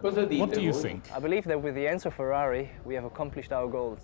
What do you think? I believe that with the Enzo Ferrari, we have accomplished our goals.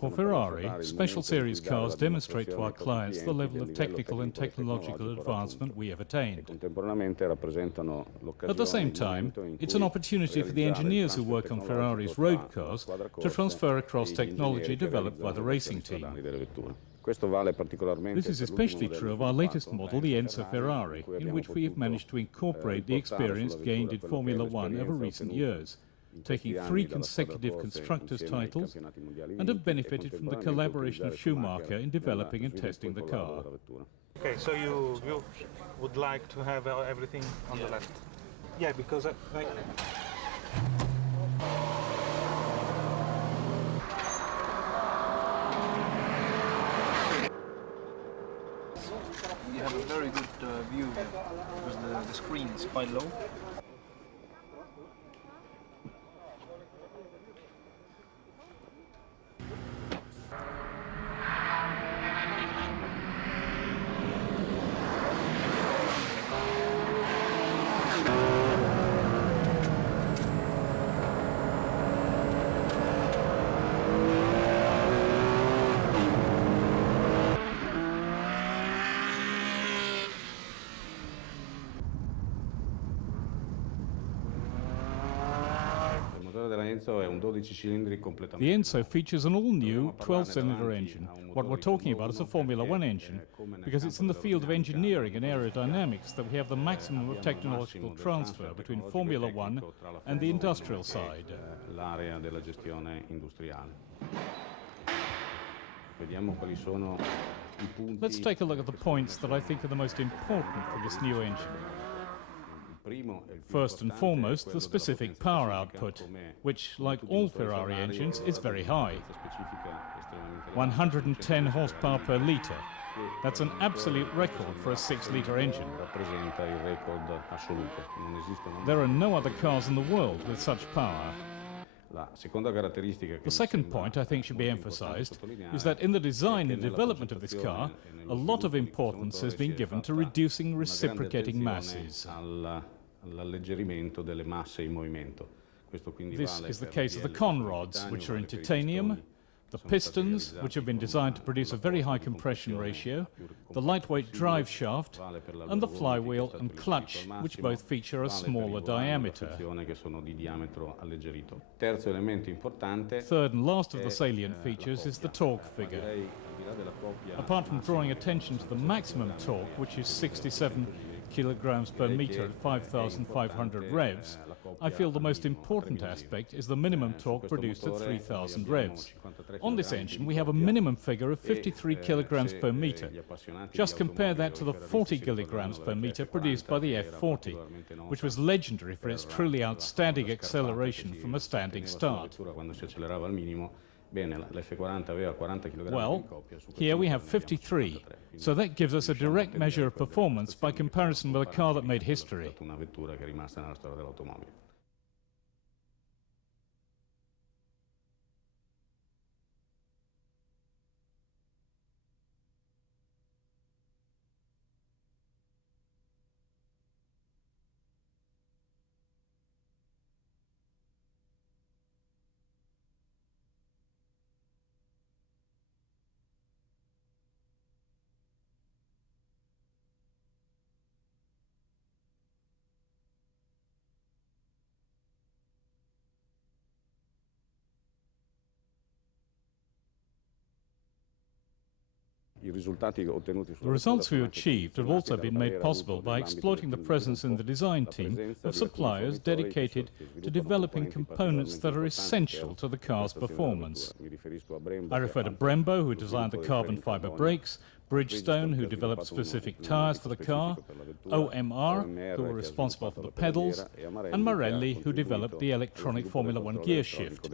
For Ferrari, special series cars demonstrate to our clients the level of technical and technological advancement we have attained. At the same time, it's an opportunity for the engineers who work on Ferrari's road cars to transfer across technology developed by the racing team. This is especially true of our latest model, the Enzo Ferrari, in which we have managed to incorporate the experience gained in Formula One over recent years, taking 3 consecutive constructors' titles, and have benefited from the collaboration of Schumacher in developing and testing the car. Okay, so you would like to have everything on the left? Yeah, because you have a very good view here, because the screen is quite low. The Enzo features an all-new 12-cylinder engine. What we're talking about is a Formula One engine, because it's in the field of engineering and aerodynamics that we have the maximum of technological transfer between Formula One and the industrial side. Let's take a look at the points that I think are the most important for this new engine. First and foremost, the specific power output, which, like all Ferrari engines, is very high. 110 horsepower per litre. That's an absolute record for a 6-litre engine. There are no other cars in the world with such power. The second point I think should be emphasized is that in the design and development of this car, a lot of importance has been given to reducing reciprocating masses. This is the case of the conrods, which are in titanium, the pistons, which have been designed to produce a very high compression ratio, the lightweight drive shaft, and the flywheel and clutch, which both feature a smaller diameter. Third and last of the salient features is the torque figure. Apart from drawing attention to the maximum torque, which is 67 kilograms per meter at 5,500 revs, I feel the most important aspect is the minimum torque produced at 3,000 revs. On this engine we have a minimum figure of 53 kilograms per meter. Just compare that to the 40 kilograms per meter produced by the F40, which was legendary for its truly outstanding acceleration from a standing start. Well, here we have 53, so that gives us a direct measure of performance by comparison with a car that made history. The results we achieved have also been made possible by exploiting the presence in the design team of suppliers dedicated to developing components that are essential to the car's performance. I refer to Brembo, who designed the carbon fibre brakes, Bridgestone, who developed specific tyres for the car, OMR, who were responsible for the pedals, and Marelli, who developed the electronic Formula One gear shift.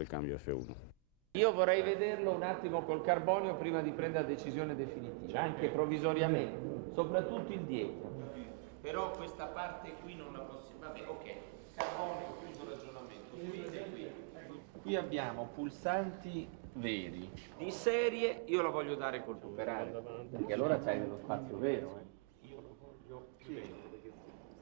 Io vorrei vederlo un attimo col carbonio prima di prendere la decisione definitiva, anche provvisoriamente, soprattutto il dietro. Però questa parte qui non la possiamo... Vabbè, ok, carbonio, chiuso il ragionamento. Qui abbiamo pulsanti veri. Di serie io la voglio dare col tuo Ferrari, perché allora c'hai dello spazio vero. Io lo voglio... Sì.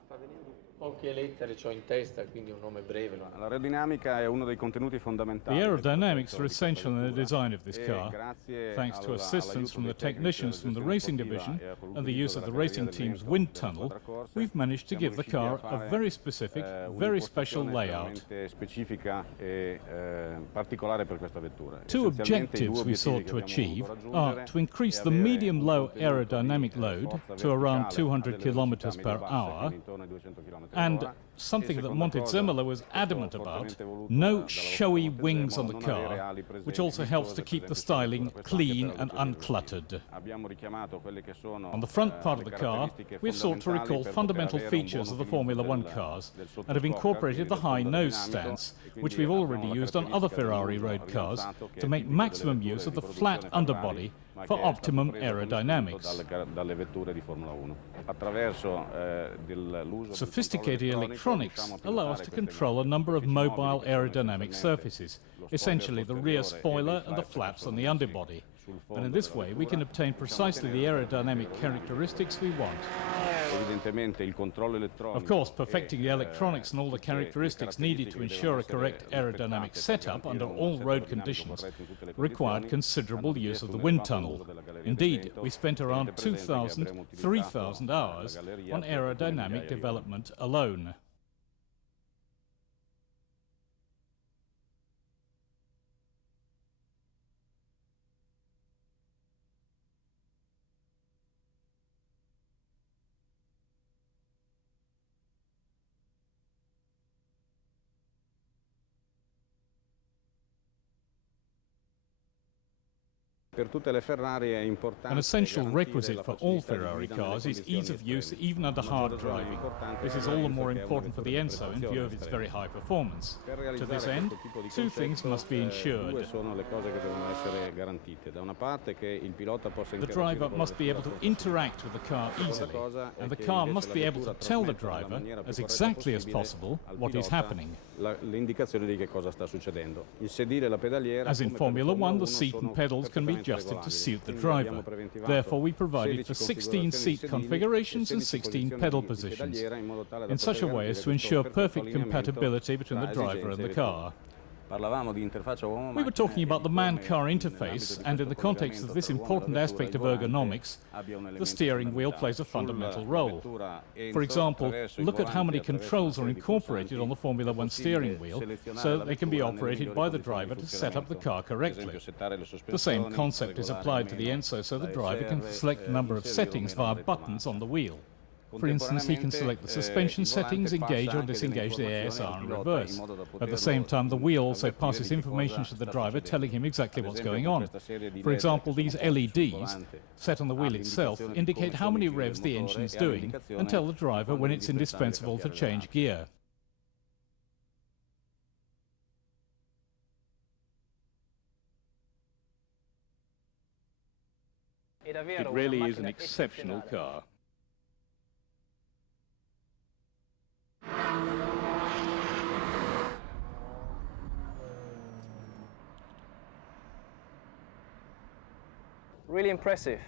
Sta venendo... Poche lettere c'ho in testa, quindi un nome breve. L'aerodinamica è uno dei contenuti fondamentali. The aerodynamics are essential in the design of this car. Thanks to assistance from the technicians from the racing division and the use of the racing team's wind tunnel, we've managed to give the car a very specific, very special layout. Two objectives we sought to achieve are to increase the medium-low aerodynamic load to around 200 kilometers per hour, and something that Montezemolo was adamant about, no showy wings on the car, which also helps to keep the styling clean and uncluttered. On the front part of the car, we've sought to recall fundamental features of the Formula One cars and have incorporated the high nose stance, which we've already used on other Ferrari road cars to make maximum use of the flat underbody for optimum aerodynamics. Sophisticated electronics allow us to control a number of mobile aerodynamic surfaces, essentially the rear spoiler and the flaps on the underbody. And in this way, we can obtain precisely the aerodynamic characteristics we want. Of course, perfecting the electronics and all the characteristics needed to ensure a correct aerodynamic setup under all road conditions required considerable use of the wind tunnel. Indeed, we spent around 2,000, 3,000 hours on aerodynamic development alone. An essential requisite for all Ferrari cars is ease of use even under hard driving. This is all the more important for the Enzo in view of its very high performance. To this end, two things must be ensured. The driver must be able to interact with the car easily, and the car must be able to tell the driver, as exactly as possible, what is happening. As in Formula One, the seat and pedals can be adjusted to suit the driver. Therefore, we provided for 16 seat configurations and 16 pedal positions, in such a way as to ensure perfect compatibility between the driver and the car. We were talking about the man-car interface, and in the context of this important aspect of ergonomics, the steering wheel plays a fundamental role. For example, look at how many controls are incorporated on the Formula One steering wheel, so that they can be operated by the driver to set up the car correctly. The same concept is applied to the Enzo, so the driver can select a number of settings via buttons on the wheel. For instance, he can select the suspension settings, engage or disengage the ASR in reverse. At the same time, the wheel also passes information to the driver telling him exactly what's going on. For example, these LEDs, set on the wheel itself, indicate how many revs the engine is doing and tell the driver when it's indispensable to change gear. It really is an exceptional car. Really impressive.